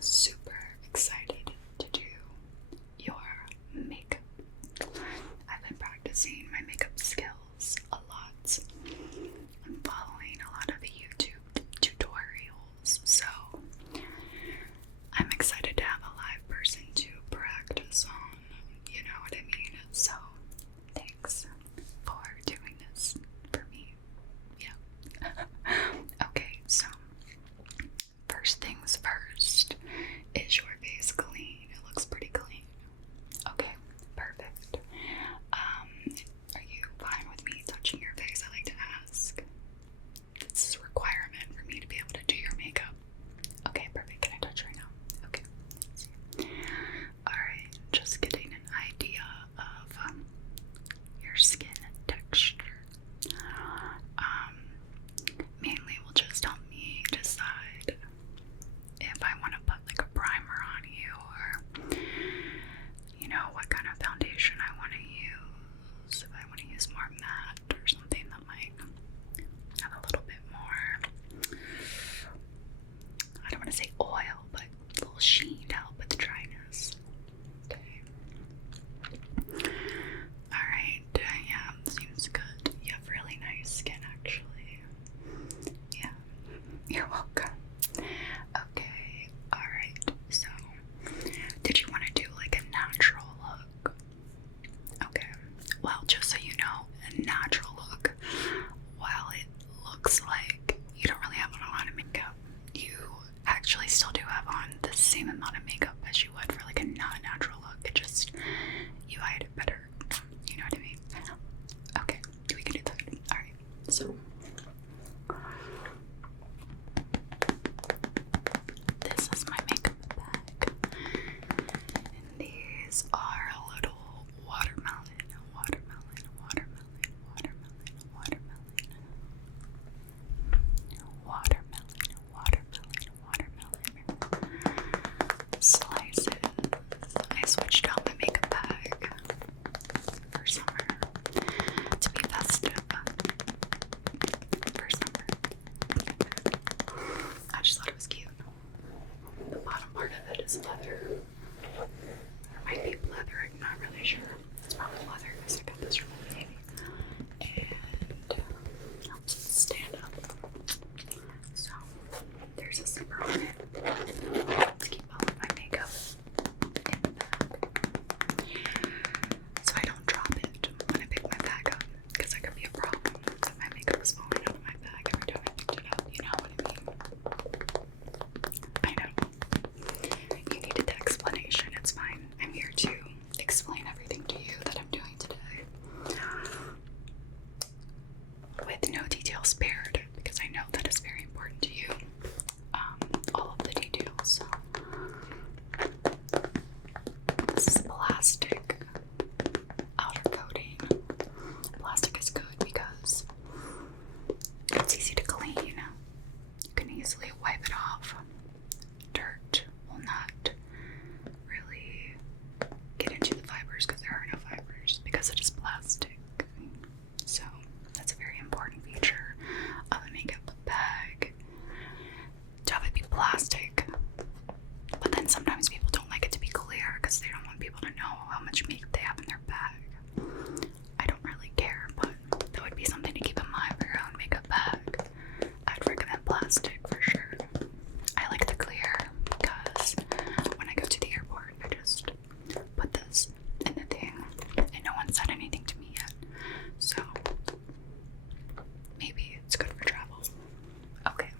super excited to do your makeup. I've been practicing my makeup skills a lot. I'm following a lot of YouTube tutorials, so I'm excited to have a live person to practice on, you know what I mean? So, thanks for doing this for me. Yeah. Okay, so first things first, is your face clean? It looks pretty clean. Okay, perfect. Are you fine with me touching your face? I like to ask. This is a requirement for me to be able to do your makeup. Okay, perfect. Can I touch right now? Okay. Alright, just getting an idea of your skin texture. Mainly will just help me decide if I want to put like a primer on you, or you know, what kind of foundation I want to use. If I want to use more matte or something that might have a little bit more, I don't want to say oil, but a little sheen to help with the dryness. Okay. Alright, yeah, seems good. You have really nice skin, actually. Yeah, you're welcome. Okay, alright, so did you want to do like a natural look? Okay, well, just so you know, a natural look, while it looks like you don't really have on a lot of makeup, you actually still do have on the same amount of makeup as you would for like a non-natural look. It just, you hide it better. You know what I mean? Okay, we can do that. Alright, so this is my makeup bag. And these are a little watermelon, watermelon, watermelon, watermelon, watermelon, watermelon, watermelon, watermelon slices. I switched out my makeup bag for summer to be festive for summer. I just thought it was cute. The bottom part of it is leather. Or it might be leather, I'm not really sure. It's probably leather because I got this from a baby. And helps it stand up. So there's a zipper on it to keep all of my makeup in the bag, so I don't drop it when I pick my bag up, because that could be a problem if my makeup is falling out of my bag every time I picked it up. You know what I mean? I know. You needed the explanation. It's fine. I'm here to explain everything to you that I'm doing today, with no details spared, because I know that is very important to you. All of the details. This is plastic outer coating. Plastic is good because it's easy to clean. You can easily wipe it off. Dirt will not really get into the fibers because there are no fibers because it is plastic. So that's a very important feature of a makeup bag, to have it be plastic. But then sometimes people don't like it to be clear because they don't want people to know how much makeup they have in their bag. I don't really care, but that would be something to keep in mind for your own makeup bag. I'd recommend plastic for sure. I like the clear because when I go to the airport, I just put this in the thing, and no one said anything to me yet. So maybe it's good for travel. Okay.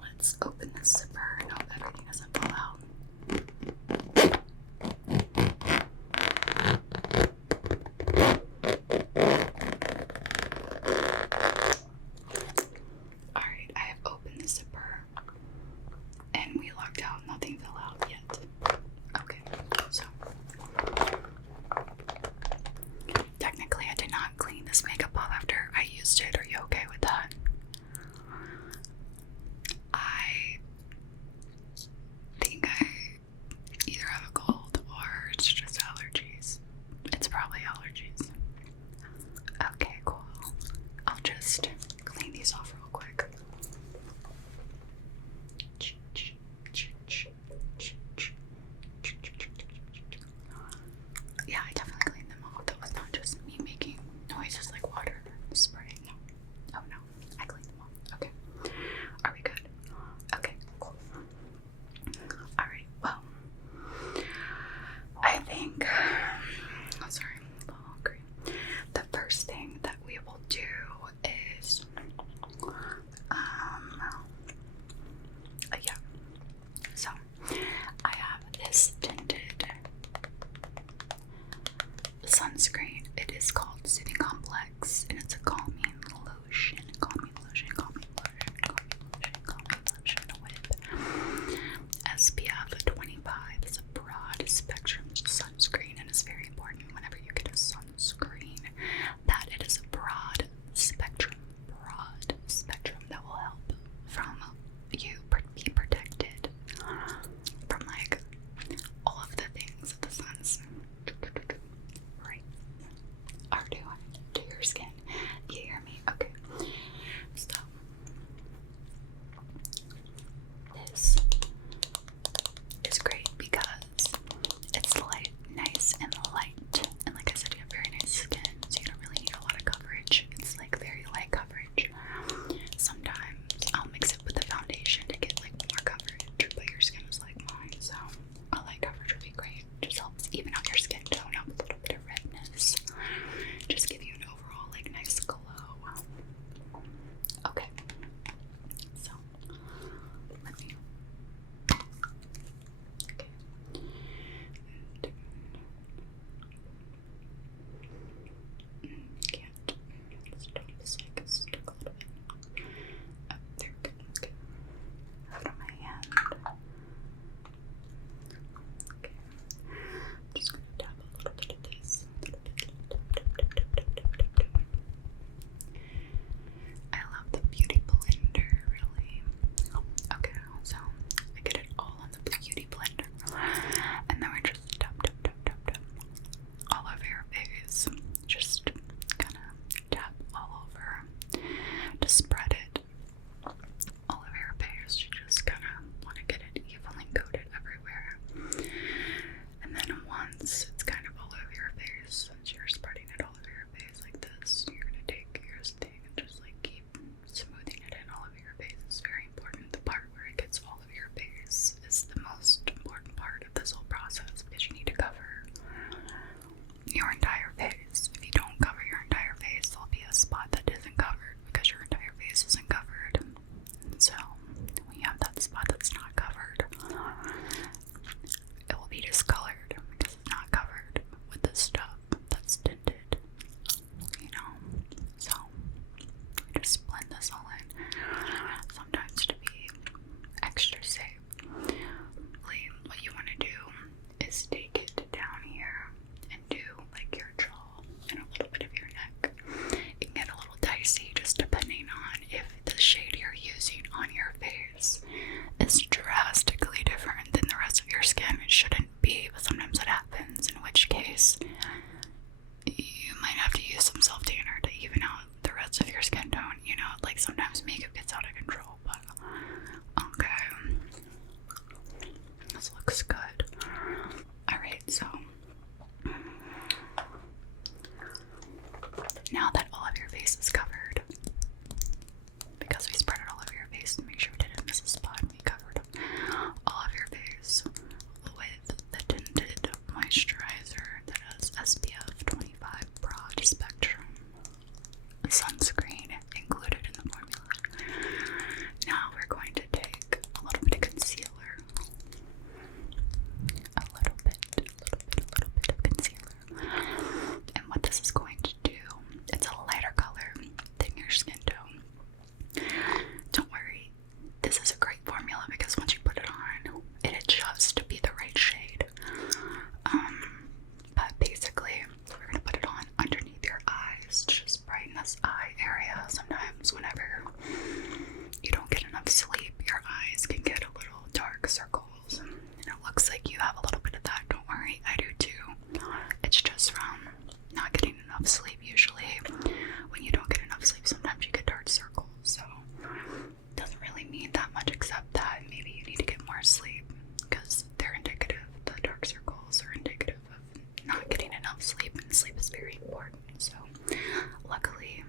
Let's open this zipper and hope everything doesn't fall out. Alright, I have opened the zipper and we locked out. Nothing fell out yet. Okay, so technically I did not clean this makeup off after I used it. Are you okay with that? I think I either have a cold or it's just allergies. It's probably allergies. Okay, cool. I'll just clean these off real quick. looks good. Alright, so now that all of your face is covered, because we spread it all over your face to make sure we didn't miss a spot, we covered all of your face with the tinted moisturizer that has SPF 25 broad spectrum sunscreen included in the formula. Now we're going to take a little bit of concealer. A little bit of concealer. And what this is going to do, it's a lighter color than your skin tone. Don't worry, this is a great formula because once you put it on, it adjusts to be the right shade. But basically, we're going to put it on underneath your eyes to just brighten this eye area. Sometimes whenever you don't get enough sleep, your eyes can get a little dark circles. And it looks like you have a little bit of that. Don't worry, I do too. It's just from not getting enough sleep usually. When you don't get enough sleep, sometimes you get dark circles. So it doesn't really mean that much except that maybe you need to get more sleep because they're indicative. The dark circles are indicative of not getting enough sleep, and sleep is very important. So luckily,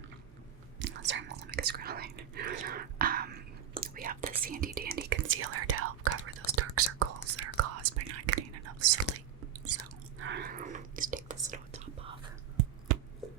sorry, my stomach is growling. We have this handy dandy concealer to help cover those dark circles that are caused by not getting enough sleep. So just take this little top off.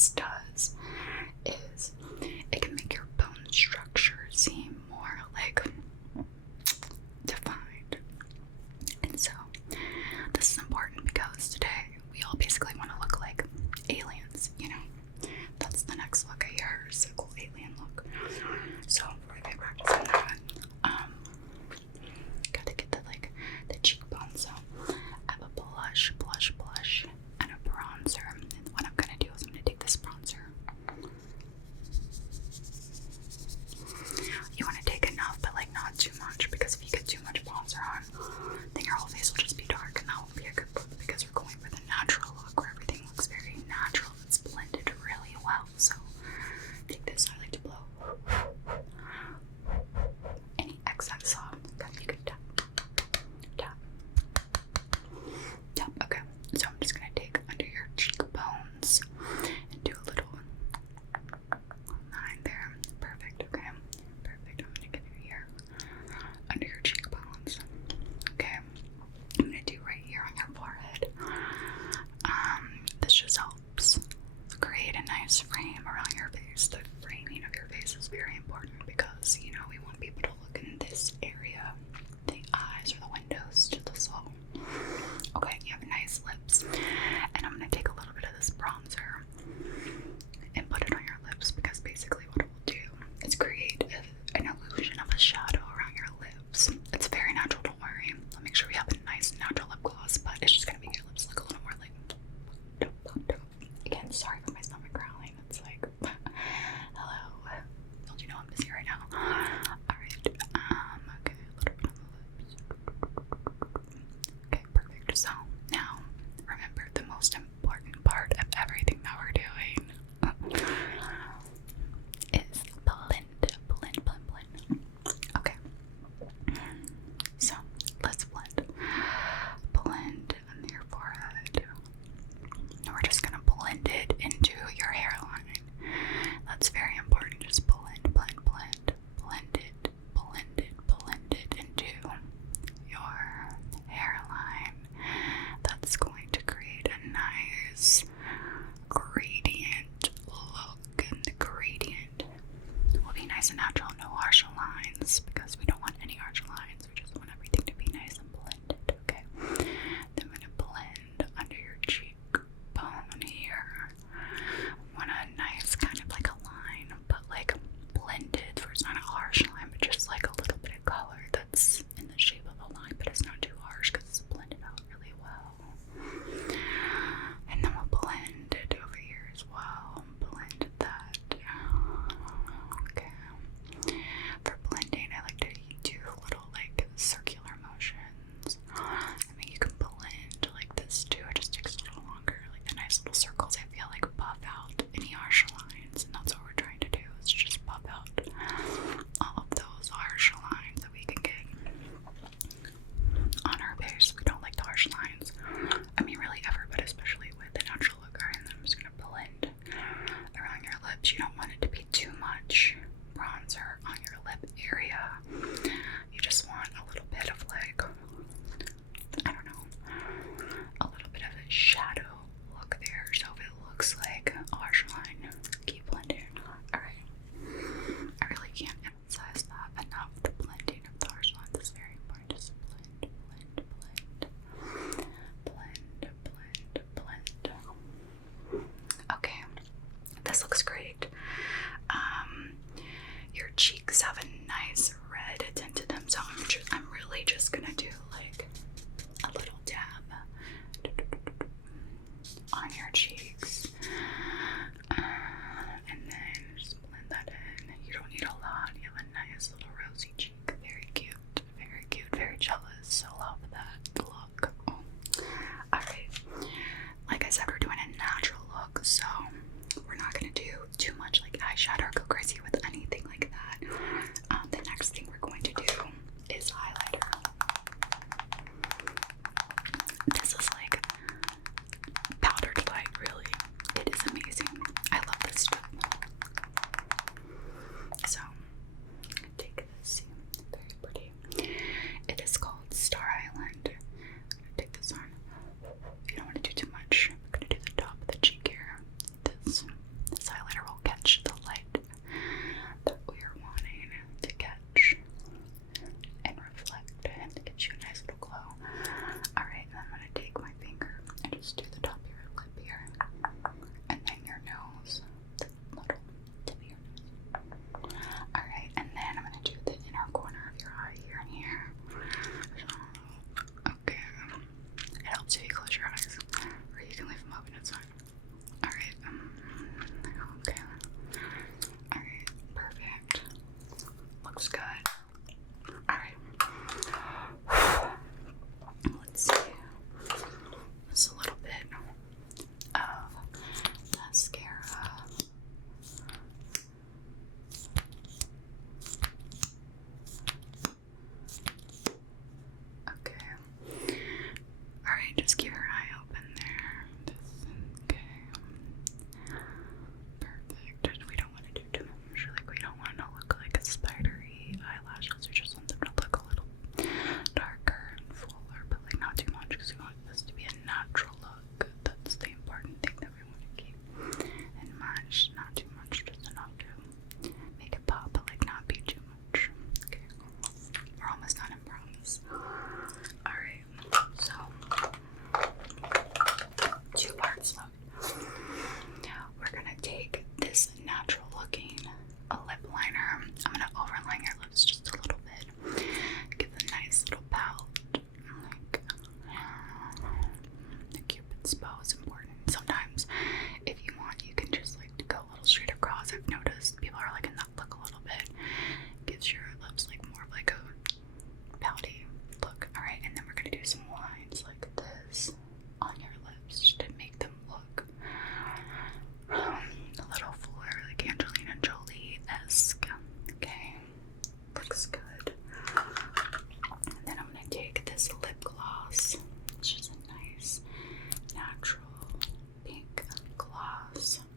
this does is it can make your bone structure seem more like defined. And so this is important because today we all basically want to look like aliens, you know? That's the next look of yours, a cool alien look. So we're gonna practice on that. Gotta get the cheekbone. So I have a blush, and a bronzer. And what I'm gonna do is I'm gonna take this bronzer. You want to take enough, but like not too much, because if you get too much bronzer on, then your whole face will just be dark, and that won't be a good look, because we're going for the natural look where everything looks very natural. It's blended really well. So take this. I like to blow any excess off. You can tap. Okay, so I'm just gonna take under your cheekbones and do a little line there. Perfect. Okay, perfect. I'm gonna get it here under your cheekbones. Okay, I'm gonna do right here on your forehead. This just helps create a nice frame around your face. The framing of your face is very important because, you know, we want people to look in this area, the eyes or the windows to the soul. Okay, you have nice lips, and I'm gonna take a little bit of this bronzer and put it on your lips, because basically what it will do is create an illusion of a shadow around your lips. It's very natural, don't worry. I'll make sure we have a nice natural lip gloss, but it's just gonna make your lips look a little more like again, sorry for my stomach growling. It's like hello. Don't you know I'm busy right now? Alright, okay, a little bit on the lips. Okay, perfect. So now remember the most important part of everything that we're doing is blend. Okay, so let's blend under your forehead, and we're just gonna blend it into this.